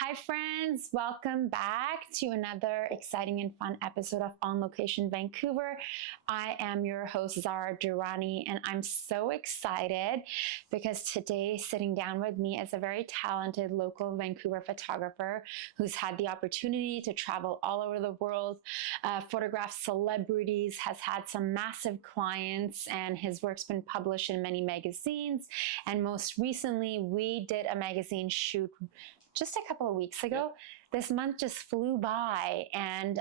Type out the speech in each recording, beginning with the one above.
Hi friends, welcome back to another exciting and fun episode of On Location Vancouver. I am your host Zara Durrani and I'm so excited because today sitting down with me is a very talented local Vancouver photographer who's had the opportunity to travel all over the world, photograph celebrities, has had some massive clients, and his work's been published in many magazines. And most recently, we did a magazine shoot just a couple of weeks ago. This month just flew by, and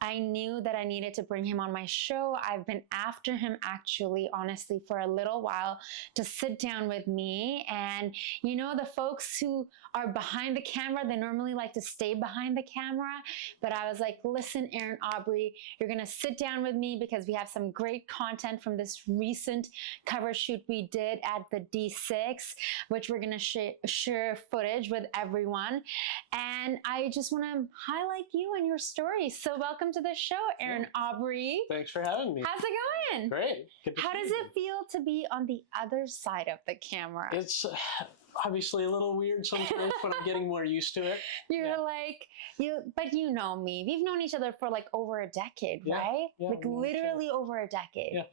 I knew that I needed to bring him on my show. I've been after him actually, honestly, for a little while to sit down with me. And you know, the folks who are behind the camera, they normally like to stay behind the camera. But I was like, listen, Aaron, Aubrey, you're gonna sit down with me because we have some great content from this recent cover shoot we did at the D6, which we're gonna share footage with everyone. And I just want to highlight you and your story. So welcome to the show, Aaron Aubrey. Thanks for having me. How's it going? Great. How does it feel to be on the other side of the camera? It's obviously a little weird sometimes, but I'm getting more used to it. You're like, but you know me. We've known each other for like over a decade, right? Yeah, like literally over a decade.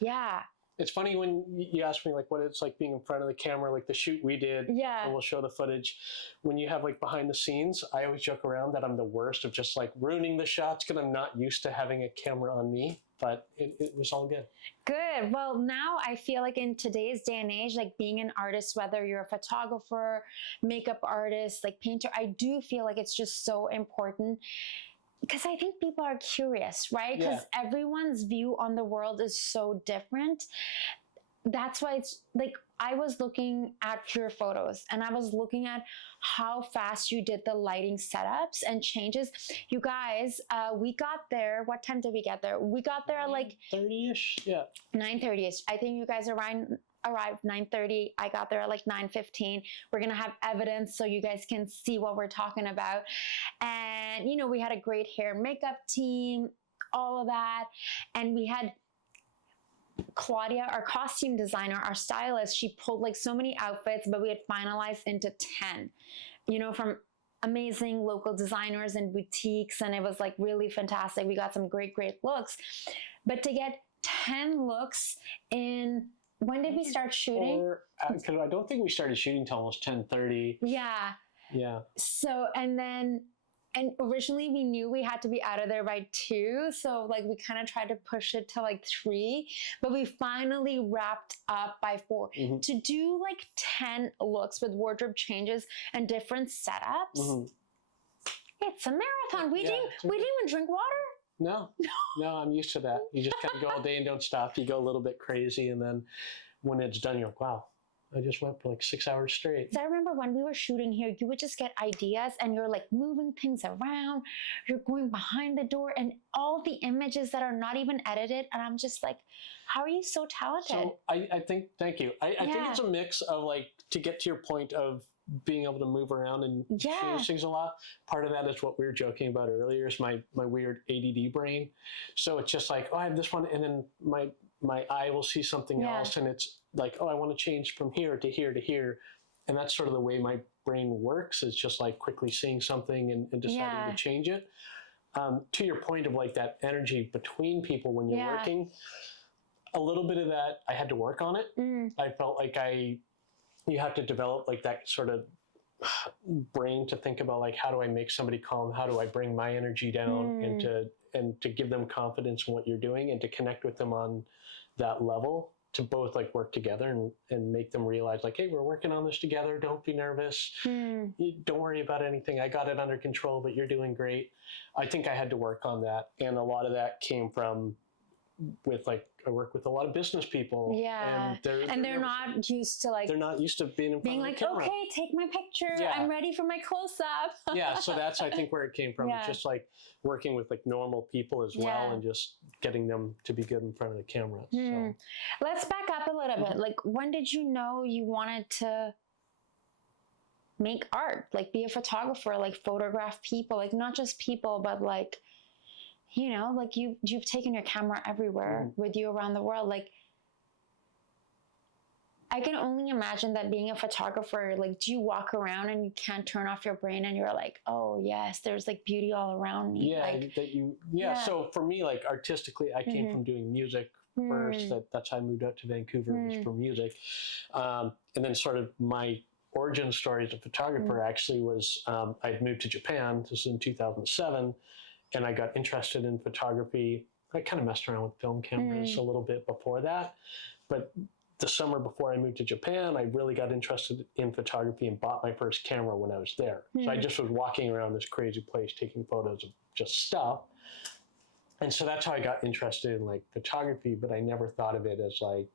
Yeah. It's funny when you ask me like what it's like being in front of the camera, like the shoot we did, and we'll show the footage. When you have like behind the scenes, I always joke around that I'm the worst of just like ruining the shots because I'm not used to having a camera on me, but it was all good. Good. Well, now I feel like in today's day and age, like being an artist, whether you're a photographer, makeup artist, like painter, I do feel like it's just so important. Because I think people are curious, right? Because everyone's view on the world is so different. That's why it's like, I was looking at your photos and I was looking at how fast you did the lighting setups and changes. You guys, we got there. What time did we get there? We got there at like 9:30ish. Yeah. 9:30ish. I think you guys arrived 9:30. I got there at like 9:15. We're gonna have evidence so you guys can see what we're talking about. And you know, we had a great hair makeup team, all of that. And we had Claudia, our costume designer, our stylist. She pulled like so many outfits, but we had finalized into 10, you know, from amazing local designers and boutiques. And it was like really fantastic. We got some great looks, but to get 10 looks in, when did we start shooting? Because I don't think we started shooting till almost 10:30. Yeah. Yeah. So, and originally we knew we had to be out of there by 2. So like we kind of tried to push it to like 3, but we finally wrapped up by 4. To do like 10 looks with wardrobe changes and different setups. It's a marathon. We didn't even drink water. No, I'm used to that. You just kind of go all day and don't stop. You go a little bit crazy, and then when it's done, you're like, wow, I just went for like 6 hours straight. So I remember when we were shooting here, you would just get ideas and you're like moving things around. You're going behind the door and all the images that are not even edited. And I'm just like, how are you so talented? So I think, thank you. I think it's a mix of like, to get to your point of being able to move around and change things a lot. Part of that is what we were joking about earlier, is my weird ADD brain. So it's just like, oh, I have this one, and then my eye will see something else, and it's like, oh, I want to change from here to here to here. And that's sort of the way my brain works. It's just like quickly seeing something and deciding to change it. To your point of like that energy between people when you're working, a little bit of that, I had to work on it. I felt like you have to develop like that sort of brain to think about like, how do I make somebody calm? How do I bring my energy down and to give them confidence in what you're doing and to connect with them on that level, to both like work together and make them realize like, hey, we're working on this together. Don't be nervous. Don't worry about anything. I got it under control, but you're doing great. I think I had to work on that. And a lot of that came from with like, I work with a lot of business people. Yeah. And they're not used to like, they're not used to being in front being of like, the camera. okay, take my picture. I'm ready for my close-up. So that's, I think, where it came from. It's just like working with like normal people as well and just getting them to be good in front of the camera. So. Let's back up a little bit. Like, when did you know you wanted to make art? Like be a photographer, like photograph people, like not just people, but like, you know, like you've taken your camera everywhere with you around the world. Like, I can only imagine that being a photographer, like, do you walk around and you can't turn off your brain and you're like, oh yes, there's like beauty all around me. Yeah, like, So for me, like artistically, I came from doing music first. That's how I moved out to Vancouver, was for music. And then sort of my origin story as a photographer actually was, I'd moved to Japan. This was in 2007. And I got interested in photography. I kind of messed around with film cameras a little bit before that. But the summer before I moved to Japan, I really got interested in photography and bought my first camera when I was there. So I just was walking around this crazy place taking photos of just stuff. And so that's how I got interested in like photography, but I never thought of it as like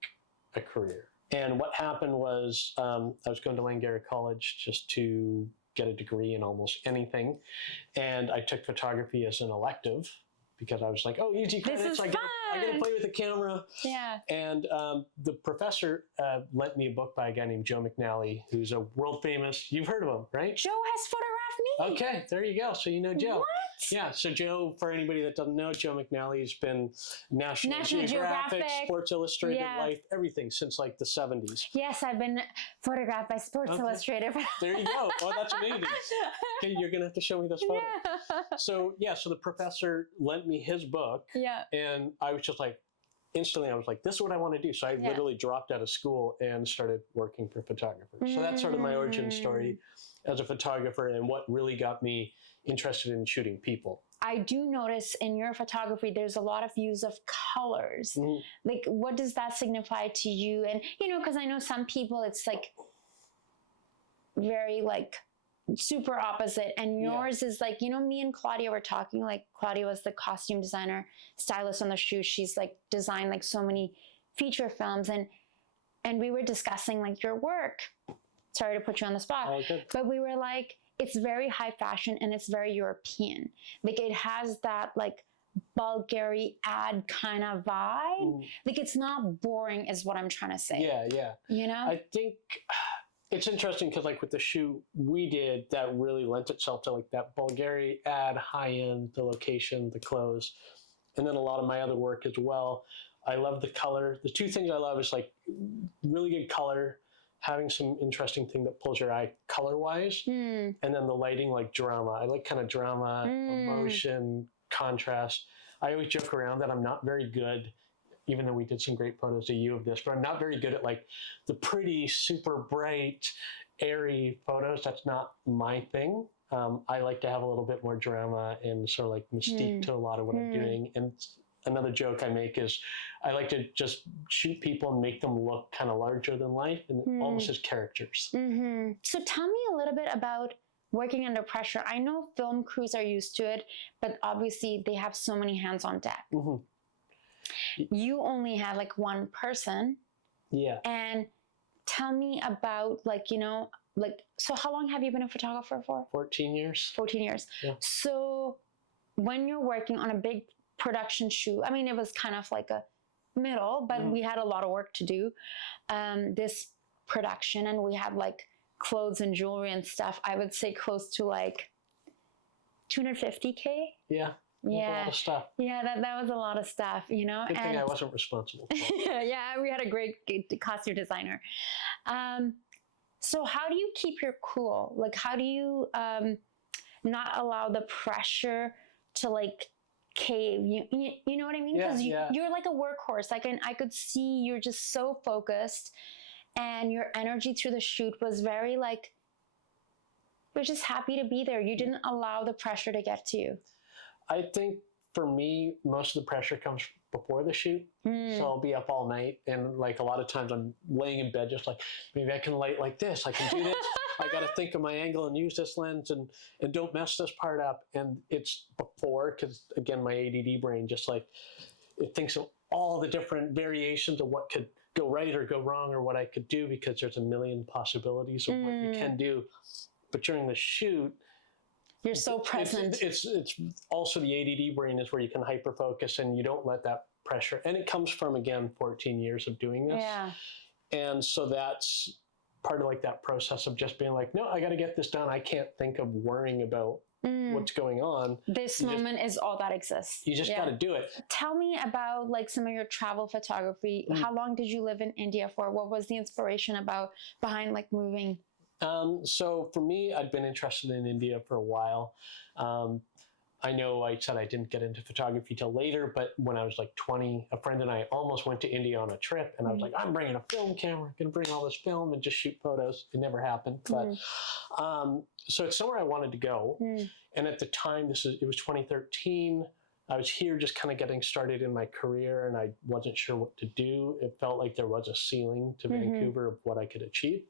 a career. And what happened was I was going to Langara College just to get a degree in almost anything. And I took photography as an elective because I was like, oh, easy credits. I get to play with the camera. Yeah. And the professor lent me a book by a guy named Joe McNally, who's a world famous, you've heard of him, right? Joe has photographed me. Okay, there you go. So you know Joe. What? Yeah, so Joe, for anybody that doesn't know, Joe McNally has been National Geographic, Sports Illustrated, Life, everything since like the 70s. Yes, I've been photographed by Sports Illustrated. There you go. Oh, that's amazing. Okay, you're going to have to show me this photo. Yeah. So the professor lent me his book. Yeah. And I was just like, instantly, I was like, this is what I want to do. So I literally dropped out of school and started working for photographers. So that's sort of my origin story as a photographer and what really got me interested in shooting people. I do notice in your photography, there's a lot of use of colors. Like, what does that signify to you? And, you know, because I know some people, it's like very like super opposite. And yours is like, you know, me and Claudia were talking, like Claudia was the costume designer, stylist on the shoot. She's like designed like so many feature films. And we were discussing like your work. Sorry to put you on the spot. But we were like, it's very high fashion and it's very European. Like it has that like Bulgarian ad kind of vibe. Like it's not boring is what I'm trying to say. Yeah. You know? I think it's interesting because like with the shoot we did, that really lent itself to like that Bulgarian ad, high end, the location, the clothes. And then a lot of my other work as well. I love the color. The two things I love is like really good color, having some interesting thing that pulls your eye color-wise, and then the lighting, like drama. I like kind of drama, emotion, contrast. I always joke around that I'm not very good, even though we did some great photos of you of this, but I'm not very good at like the pretty, super bright, airy photos. That's not my thing. I like to have a little bit more drama and sort of like mystique to a lot of what I'm doing. And another joke I make is I like to just shoot people and make them look kind of larger than life and almost as characters. So tell me a little bit about working under pressure. I know film crews are used to it, but obviously they have so many hands on deck. You only have like one person. Yeah. And tell me about like, you know, like, so how long have you been a photographer for? 14 years. 14 years. Yeah. So when you're working on a big production shoot, I mean, it was kind of like a middle, but we had a lot of work to do. This production, and we had like clothes and jewelry and stuff. I would say close to like 250K. Yeah. Yeah. A lot of stuff. Yeah, that was a lot of stuff, you know. Good thing I wasn't responsible for it. Yeah, we had a great costume designer. So how do you keep your cool? Like, how do you not allow the pressure to like cave? You know what I mean? Because you're like a workhorse. Like, and I could see you're just so focused, and your energy through the shoot was very like, you're just happy to be there. You didn't allow the pressure to get to you. I think for me, most of the pressure comes before the shoot. So I'll be up all night, and like a lot of times I'm laying in bed just like, maybe I can light like this, I can do this. I got to think of my angle and use this lens and don't mess this part up. And it's before, because again, my ADD brain just like, it thinks of all the different variations of what could go right or go wrong or what I could do, because there's a million possibilities of what you can do. But during the shoot, you're so present. It's also the ADD brain is where you can hyper focus and you don't let that pressure. And it comes from, again, 14 years of doing this. Yeah. And so that's part of like that process of just being like, no, I got to get this done. I can't think of worrying about what's going on. This moment is all that exists. You just got to do it. Tell me about like some of your travel photography. How long did you live in India for? What was the inspiration behind like moving? So for me, I'd been interested in India for a while. I know I said I didn't get into photography till later, but when I was like 20, a friend and I almost went to India on a trip, and I was like, I'm bringing a film camera, I'm going to bring all this film and just shoot photos. It never happened. But so it's somewhere I wanted to go. And at the time, it was 2013. I was here just kind of getting started in my career, and I wasn't sure what to do. It felt like there was a ceiling to Vancouver of what I could achieve.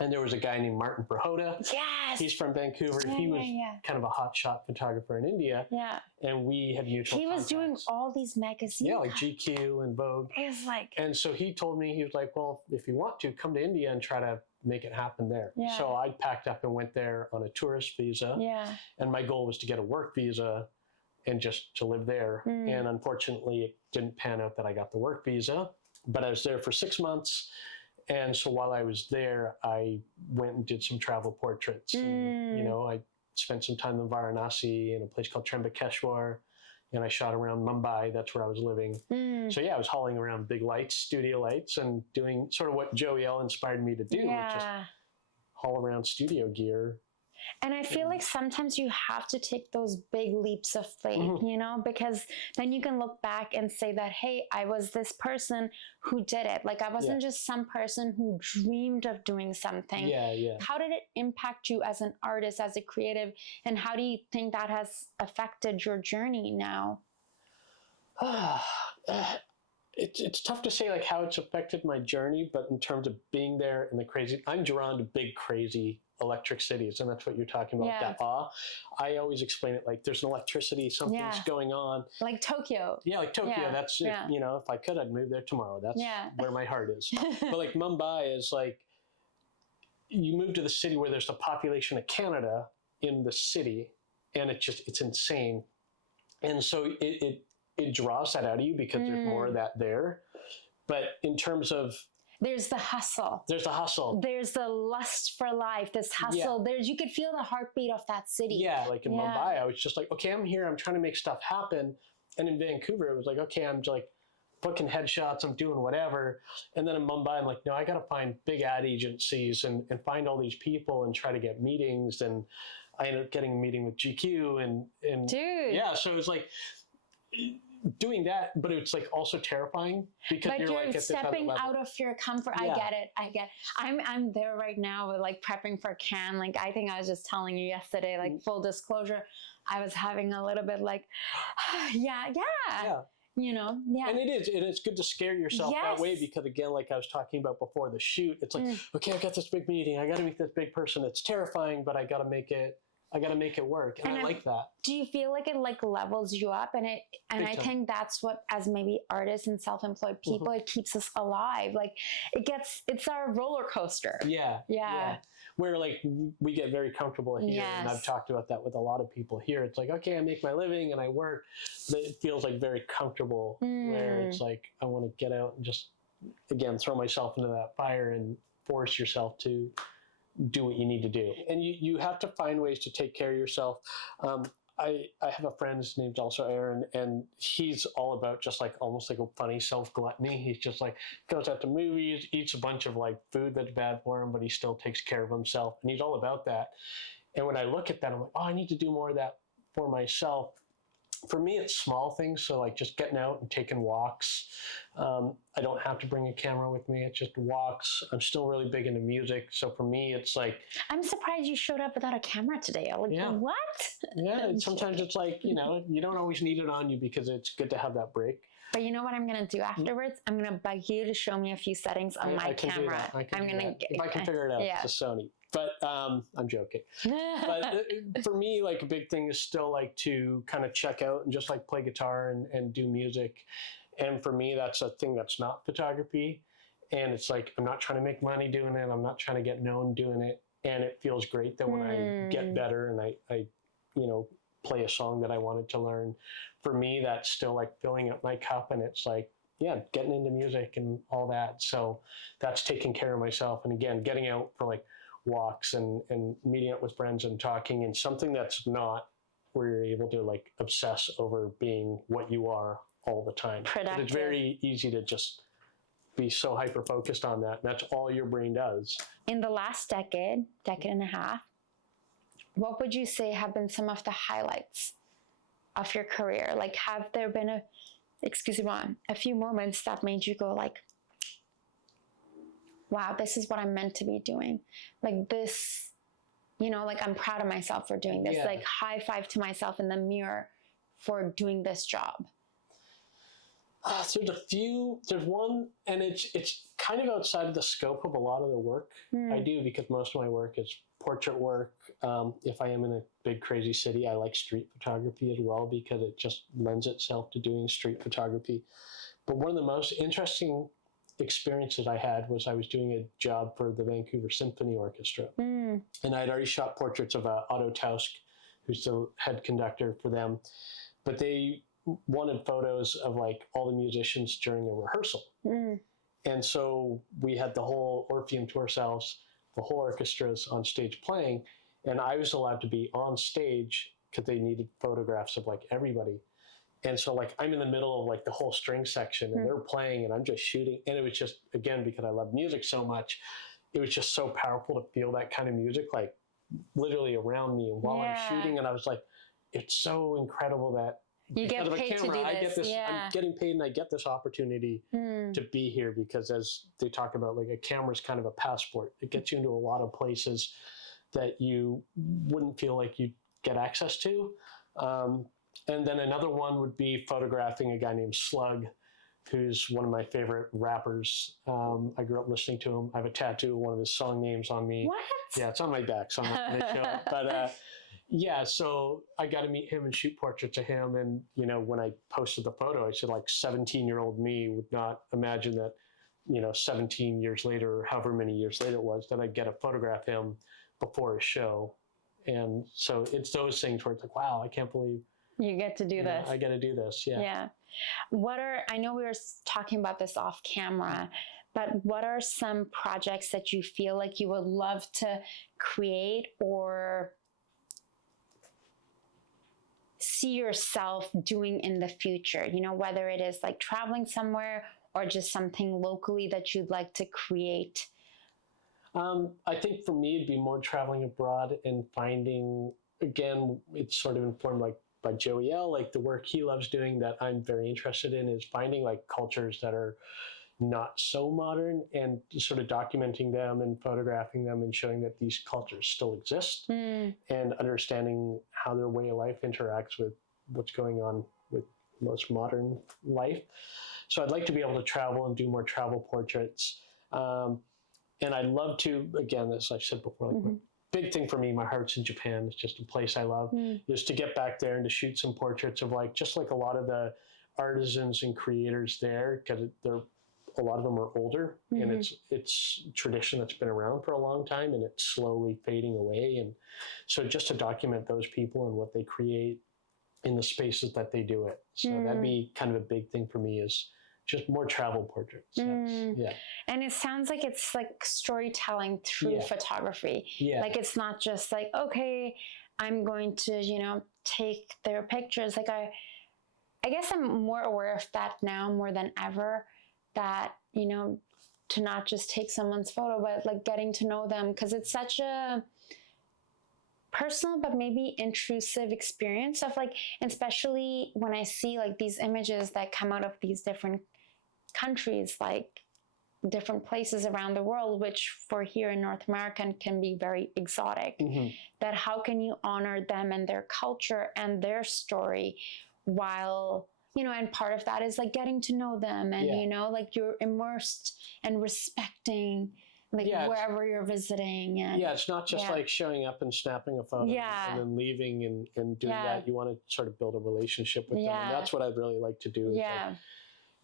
And there was a guy named Martin Prahoda. Yes. He's from Vancouver. He was kind of a hotshot photographer in India. Yeah. And we had mutual He was doing all these magazines. Yeah, like GQ and Vogue. It was like. And so he told me, he was like, well, if you want to, come to India and try to make it happen there. Yeah. So I packed up and went there on a tourist visa. Yeah. And my goal was to get a work visa and just to live there. And unfortunately, it didn't pan out that I got the work visa. But I was there for 6 months. And so while I was there, I went and did some travel portraits. And, you know, I spent some time in Varanasi in a place called Trembakeshwar, and I shot around Mumbai. That's where I was living. So yeah, I was hauling around big lights, studio lights, and doing sort of what Joey L inspired me to do, which is haul around studio gear. And I feel like sometimes you have to take those big leaps of faith, you know, because then you can look back and say that, hey, I was this person who did it. Like I wasn't just some person who dreamed of doing something. How did it impact you as an artist, as a creative? And how do you think that has affected your journey now? It's tough to say like how it's affected my journey, but in terms of being there and the crazy, I'm drawn to big, crazy electric cities, and that's what you're talking about, that awe. I always explain it like there's an electricity, something's going on. Like Tokyo. Yeah, like Tokyo. That's, you know, if I could, I'd move there tomorrow. That's where my heart is. But like Mumbai is like, you move to the city where there's the population of Canada in the city, and it's insane. And so it draws that out of you because there's more of that there. But in terms of, there's the hustle. There's the hustle. There's the lust for life, this hustle. There's, you could feel the heartbeat of that city. Yeah, like in Mumbai, I was just like, okay, I'm here, I'm trying to make stuff happen. And in Vancouver, it was like, okay, I'm just like booking headshots, I'm doing whatever. And then in Mumbai, I'm like, no, I got to find big ad agencies and find all these people and try to get meetings. And I ended up getting a meeting with GQ and dude. Yeah, so it was like doing that, but it's like also terrifying because but you're like stepping out of your comfort. I get it. I'm there right now with like prepping for Cannes. Like I think I was just telling you yesterday, like full disclosure, I was having a little bit like you know, and it's good to scare yourself that way, because again, like I was talking about before the shoot, it's like, okay, I've got this big meeting, I got to meet this big person. It's terrifying, but I got to make it work. And I like that. Do you feel like it like levels you up? And I think that's what, as maybe artists and self-employed people, it keeps us alive. Like it's our roller coaster. Yeah. Where like we get very comfortable here. And I've talked about that with a lot of people here. It's like, okay, I make my living and I work, but it feels like very comfortable where it's like, I want to get out and just, again, throw myself into that fire and force yourself to do what you need to do. And you have to find ways to take care of yourself. I have a friend, his name's also Aaron, and he's all about just like almost like a funny self-gluttony. He's just like goes out to movies, eats a bunch of like food that's bad for him, but he still takes care of himself. And he's all about that. And when I look at that, I'm like, oh, I need to do more of that for myself. For me, it's small things. So like just getting out and taking walks. I don't have to bring a camera with me. It's just walks. I'm still really big into music. So for me, it's like... I'm surprised you showed up without a camera today. I'm like, what? Yeah, sometimes it's like, you know, you don't always need it on you because it's good to have that break. But you know what I'm going to do afterwards? I'm going to beg you to show me a few settings on my camera. I'm going to... If I can figure it out, it's a Sony. But I'm joking. But for me, like a big thing is still like to kind of check out and just like play guitar and do music. And for me, that's a thing that's not photography. And it's like, I'm not trying to make money doing it. I'm not trying to get known doing it. And it feels great that when I get better and I you know, play a song that I wanted to learn, for me, that's still like filling up my cup. And it's like, yeah, getting into music and all that. So that's taking care of myself. And again, getting out for like walks and meeting up with friends and talking, and something that's not where you're able to like obsess over being what you are all the time. Productive. It's very easy to just be so hyper focused on that. That's all your brain does. In the last decade and a half, what would you say have been some of the highlights of your career? Like, have there been a few moments that made you go like, wow, this is what I'm meant to be doing. Like this, you know, like I'm proud of myself for doing this. Like high five to myself in the mirror for doing this job. There's a few. There's one, and it's kind of outside of the scope of a lot of the work I do, because most of my work is portrait work. If I am in a big crazy city, I like street photography as well because it just lends itself to doing street photography. But one of the most interesting experiences I had was I was doing a job for the Vancouver Symphony Orchestra, and I'd already shot portraits of Otto Tausk, who's the head conductor for them, but they wanted photos of like all the musicians during a rehearsal. And so we had the whole Orpheum to ourselves, the whole orchestra's on stage playing, and I was allowed to be on stage because they needed photographs of like everybody. And so like I'm in the middle of like the whole string section and they're playing and I'm just shooting. And it was just, again, because I love music so much, it was just so powerful to feel that kind of music like literally around me while I'm shooting. And I was like, it's so incredible that you get paid to do this. I get this, I'm getting paid and I get this opportunity to be here, because as they talk about, like a camera's kind of a passport. It gets you into a lot of places that you wouldn't feel like you'd get access to. And then another one would be photographing a guy named Slug, who's one of my favorite rappers. I grew up listening to him. I have a tattoo of one of his song names on me. What? Yeah, it's on my back, so I'm not going to show it. But yeah, so I got to meet him and shoot portraits of him. And, you know, when I posted the photo, I said like 17-year-old me would not imagine that, you know, 17 years later, or however many years later it was, that I'd get a photograph of him before a show. And so it's those things where it's like, wow, I can't believe you get to do this. I get to do this. Yeah. I know we were talking about this off camera, but what are some projects that you feel like you would love to create or see yourself doing in the future? You know, whether it is like traveling somewhere or just something locally that you'd like to create. I think for me, it'd be more traveling abroad and finding, again, it's sort of informed like by Joey L, like the work he loves doing that I'm very interested in is finding like cultures that are not so modern and sort of documenting them and photographing them and showing that these cultures still exist and understanding how their way of life interacts with what's going on with most modern life. So I'd like to be able to travel and do more travel portraits. And I'd love to, again, as I said before, like big thing for me, my heart's in Japan. It's just a place I love, is to get back there and to shoot some portraits of like, just like a lot of the artisans and creators there, because a lot of them are older and it's tradition that's been around for a long time and it's slowly fading away. And so just to document those people and what they create in the spaces that they do it. So that'd be kind of a big thing for me, is just more travel portraits. Yeah. And it sounds like it's like storytelling through photography. Yeah. Like it's not just like, okay, I'm going to, you know, take their pictures. Like I guess I'm more aware of that now more than ever, that, you know, to not just take someone's photo, but like getting to know them, because it's such a personal but maybe intrusive experience of like, especially when I see like these images that come out of these different countries, like different places around the world, which for here in North America can be very exotic, that how can you honor them and their culture and their story while, you know, and part of that is like getting to know them and, you know, like you're immersed and respecting like wherever you're visiting. And it's not just like showing up and snapping a photo and then leaving and doing that. You want to sort of build a relationship with them. And that's what I'd really like to do, is like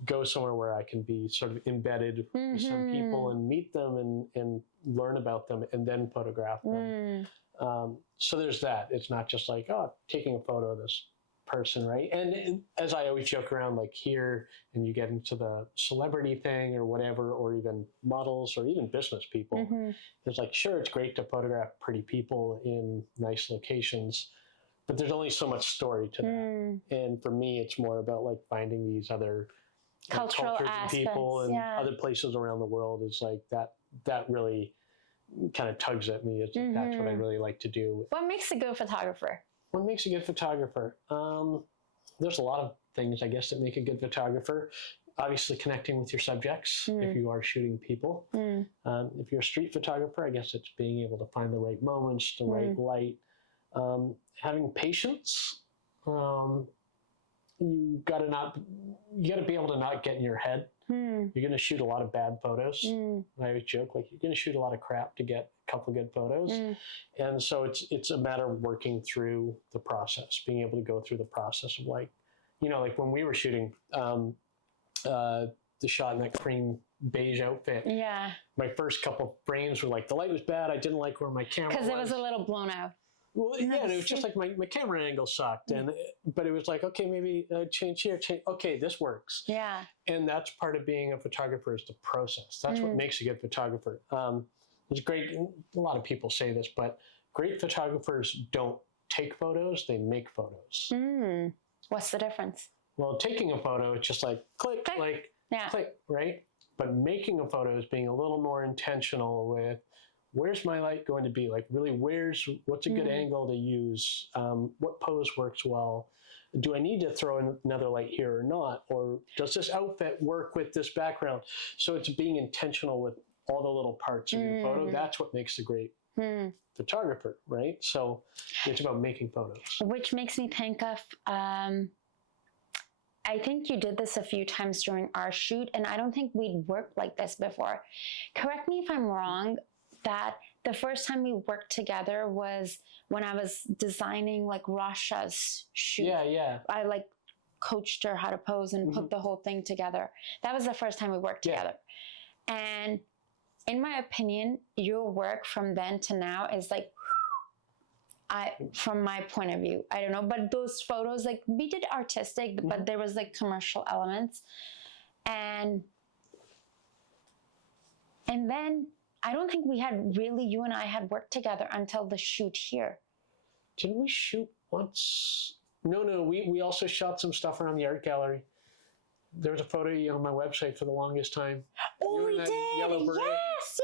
go somewhere where I can be sort of embedded with some people and meet them and learn about them and then photograph them. So there's that. It's not just like, oh, taking a photo of this person, right? And as I always joke around, like here, and you get into the celebrity thing or whatever, or even models or even business people, it's like, sure, it's great to photograph pretty people in nice locations, but there's only so much story to that. And for me, it's more about like finding these other cultural cultures aspects, and people and other places around the world. Is like that really kind of tugs at me. It's like, that's what I really like to do. What makes a good photographer? What makes a good photographer? There's a lot of things, I guess, that make a good photographer. Obviously, connecting with your subjects if you are shooting people. If you're a street photographer, I guess it's being able to find the right moments, the right light. Having patience. You got to be able to not get in your head. You're going to shoot a lot of bad photos. I always joke, like, you're going to shoot a lot of crap to get a couple good photos. And so it's a matter of working through the process, being able to go through the process of like, like when we were shooting the shot in that cream beige outfit. Yeah. My first couple of frames were like, the light was bad. I didn't like where my camera was. Because it was a little blown out. Well, yeah, and it was just like my camera angle sucked, but it was like, okay, maybe change here, okay, this works. Yeah. And that's part of being a photographer, is the process. That's what makes a good photographer. It's great. A lot of people say this, but great photographers don't take photos; they make photos. What's the difference? Well, taking a photo, it's just like click, click, right? But making a photo is being a little more intentional with, where's my light going to be? Like, really, what's a good angle to use? What pose works well? Do I need to throw in another light here or not? Or does this outfit work with this background? So it's being intentional with all the little parts of your photo. That's what makes a great photographer, right? So it's about making photos. Which makes me think of, I think you did this a few times during our shoot, and I don't think we'd worked like this before. Correct me if I'm wrong, that the first time we worked together was when I was designing like Rasha's shoot. Yeah. I like coached her how to pose and put the whole thing together. That was the first time we worked together. And in my opinion, your work from then to now is like, from my point of view, I don't know, but those photos, like, we did artistic, but there was like commercial elements. And then I don't think you and I had worked together until the shoot here. Didn't we shoot once? No, we also shot some stuff around the art gallery. There was a photo on my website for the longest time. Oh, we did! Yes.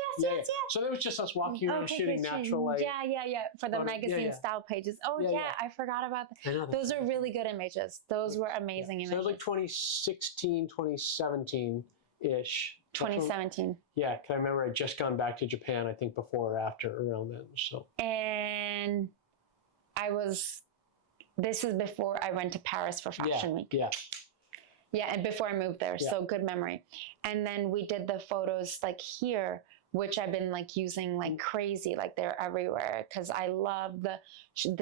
So that was just us walking around shooting natural light. Yeah. For the magazine style pages. Oh, I forgot about that. Those are really good images. Those were amazing images. So it was like 2016, 2017-ish. 2017. Yeah, because I remember I'd just gone back to Japan, I think before or after, around then. So. And this is before I went to Paris for Fashion Week. Yeah, and before I moved there, so good memory. And then we did the photos like here, which I've been like using like crazy, like they're everywhere, because I love the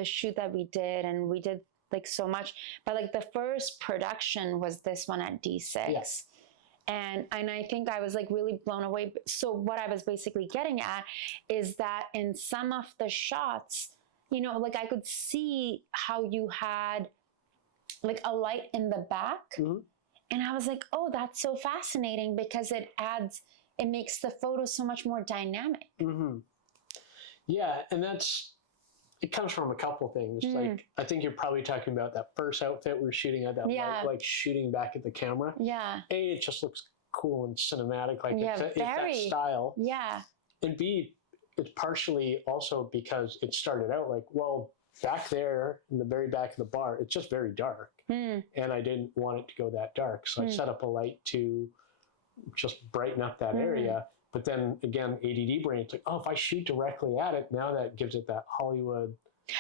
shoot that we did, and we did like so much. But like the first production was this one at D6. Yeah. And I think I was like really blown away. So what I was basically getting at is that in some of the shots, like I could see how you had like a light in the back. And I was like, oh, that's so fascinating, because it makes the photo so much more dynamic. Yeah, and it comes from a couple things. Like, I think you're probably talking about that first outfit we're shooting at, that light, like shooting back at the camera. Yeah. A, it just looks cool and cinematic, like it's that style. Yeah. And B, it's partially also because it started out like, well, back there in the very back of the bar, it's just very dark. And I didn't want it to go that dark. So I set up a light to just brighten up that area. But then again, ADD brain, it's like, oh, if I shoot directly at it, now that gives it that Hollywood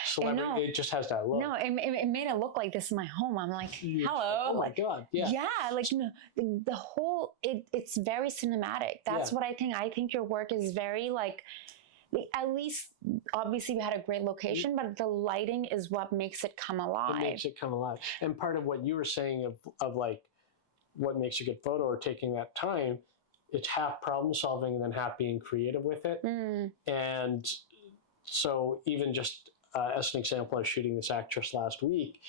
celebrity. It just has that look. No, it made it look like this is my home. I'm like, hello. Oh my God. Yeah. Yeah. Like, the whole, it's very cinematic. That's what I think. I think your work is very like, at least, obviously we had a great location, but the lighting is what makes it come alive. It makes it come alive. And part of what you were saying of like, what makes a good photo, or taking that time, it's half problem solving and then half being creative with it. And so even just as an example, I was shooting this actress last week,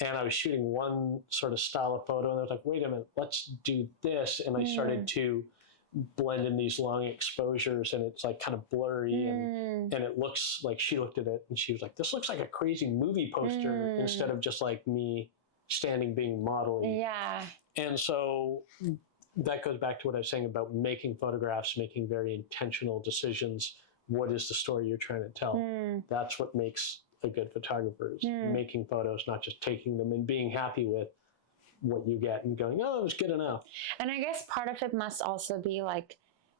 and I was shooting one sort of style of photo, and I was like, wait a minute, let's do this. And I started to blend in these long exposures, and it's like kind of blurry, and it looks like, she looked at it and she was like, this looks like a crazy movie poster instead of just like me standing being modelly. Yeah. And so that goes back to what I was saying about making photographs, making very intentional decisions. What is the story you're trying to tell? That's what makes a good photographer, is making photos, not just taking them and being happy with what you get and going, oh, it was good enough. And I guess part of it must also be like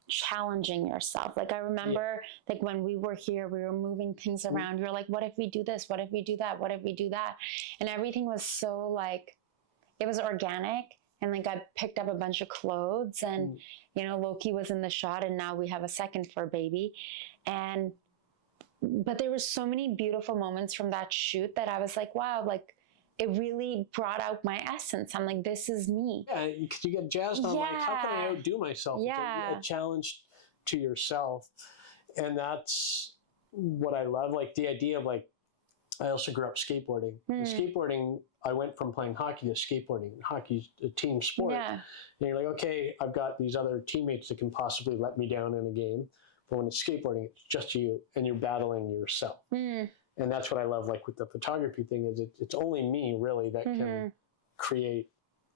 challenging yourself. Like I remember like when we were here, we were moving things around. You're like, what if we do this? What if we do that? What if we do that? And everything was so like, it was organic. And like I picked up a bunch of clothes, and you know, Loki was in the shot, and now we have a second fur baby. But there were so many beautiful moments from that shoot that I was like, wow, like it really brought out my essence. I'm like, this is me. Yeah, because you get jazzed on like, how can I outdo myself? Yeah. It's a challenge to yourself. And that's what I love. Like the idea of like, I also grew up skateboarding. And skateboarding, I went from playing hockey to skateboarding. Hockey's a team sport. Yeah. And you're like, okay, I've got these other teammates that can possibly let me down in a game. But when it's skateboarding, it's just you, and you're battling yourself. And that's what I love, like with the photography thing, is it's only me really that can create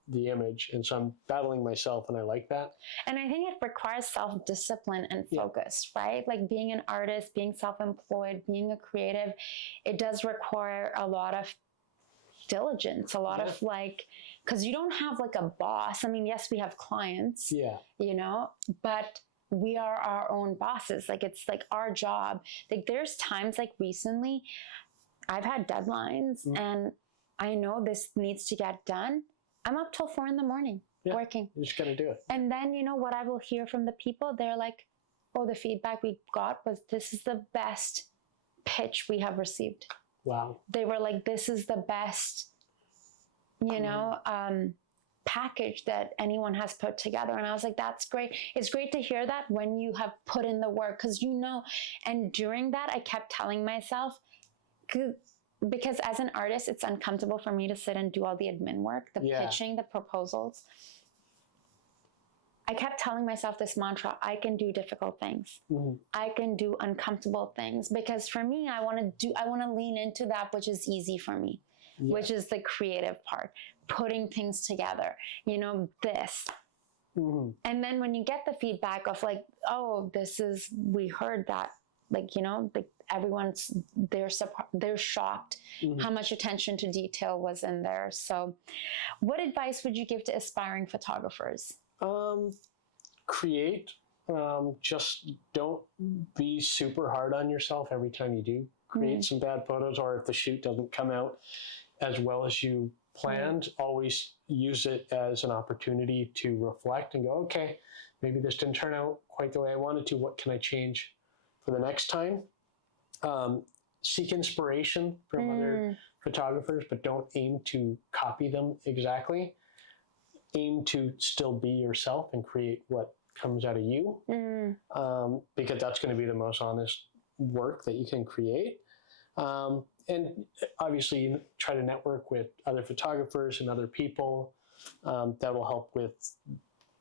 the image. And so I'm battling myself, and I like that. And I think it requires self-discipline and focus, right? Like being an artist, being self-employed, being a creative, it does require a lot of diligence, a lot of like, because you don't have like a boss. I mean, yes, we have clients, you know, but we are our own bosses. Like it's like our job. Like there's times like recently I've had deadlines and I know this needs to get done. I'm up till 4 a.m. working. You're just gonna do it. And then you know what I will hear from the people? They're like, oh, the feedback we got was, this is the best pitch we have received. Wow. They were like, this is the best, you know, package that anyone has put together. And I was like, that's great. It's great to hear that when you have put in the work, because you know. And during that, I kept telling myself, because as an artist, it's uncomfortable for me to sit and do all the admin work, the pitching, the proposals. I kept telling myself this mantra: I can do difficult things. I can do uncomfortable things, because for me, I want to lean into that which is easy for me, which is the creative part, putting things together, you know, this. And then when you get the feedback of like, oh, we heard that, like, you know, like they're shocked how much attention to detail was in there. So what advice would you give to aspiring photographers? Create. Just don't be super hard on yourself every time you do create some bad photos, or if the shoot doesn't come out as well as you planned, always use it as an opportunity to reflect and go, okay, maybe this didn't turn out quite the way I wanted to. What can I change for the next time? Seek inspiration from other photographers, but don't aim to copy them exactly. Aim to still be yourself and create what comes out of you, because that's going to be the most honest work that you can create. And obviously try to network with other photographers and other people that will help with,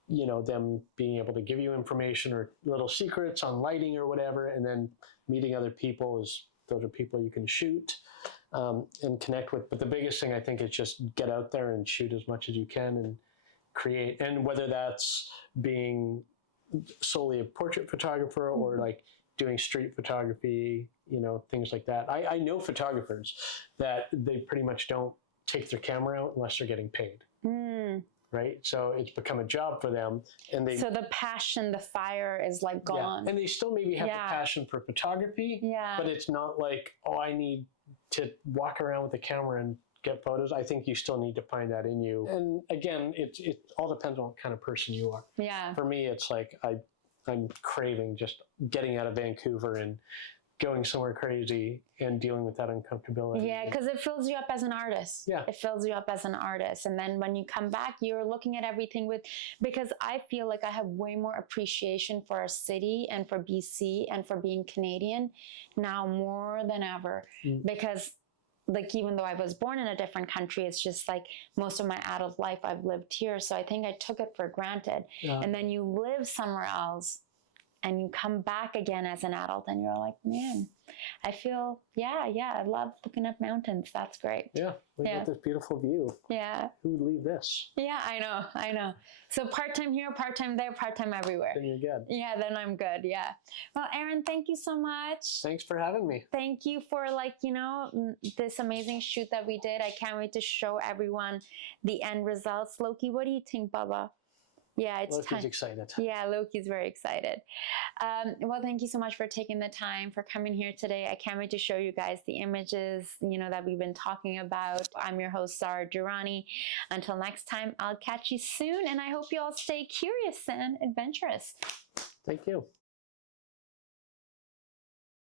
you know, them being able to give you information or little secrets on lighting or whatever. And then meeting other people, those are people you can shoot and connect with. But the biggest thing, I think, is just get out there and shoot as much as you can and create. And whether that's being solely a portrait photographer or like doing street photography, you know, things like that. I know photographers that they pretty much don't take their camera out unless they're getting paid. Right? So it's become a job for them. And so the passion, the fire is like gone. And they still maybe have the passion for photography, but it's not like, oh, I need to walk around with a camera and get photos. I think you still need to find that in you. And again, it all depends on what kind of person you are. Yeah. For me, it's like I'm craving just getting out of Vancouver and going somewhere crazy and dealing with that uncomfortability. Yeah, because it fills you up as an artist. Yeah. It fills you up as an artist. And then when you come back, you're looking at everything because I feel like I have way more appreciation for our city and for BC and for being Canadian now more than ever. Because like, even though I was born in a different country, it's just like most of my adult life I've lived here. So I think I took it for granted. Yeah. And then you live somewhere else and you come back again as an adult and you're like, man, I feel, I love looking at mountains. That's great. Yeah, we get this beautiful view. Yeah. Who would leave this? Yeah, I know. So part-time here, part-time there, part-time everywhere. Then you're good. Yeah, then I'm good, yeah. Well, Aaron, thank you so much. Thanks for having me. Thank you for, like, you know, this amazing shoot that we did. I can't wait to show everyone the end results. Loki, what do you think, Baba? Yeah, it's Loki's excited. Yeah, Loki's very excited. Well, thank you so much for taking the time, for coming here today. I can't wait to show you guys the images, you know, that we've been talking about. I'm your host, Zara Durrani. Until next time, I'll catch you soon, and I hope you all stay curious and adventurous. Thank you.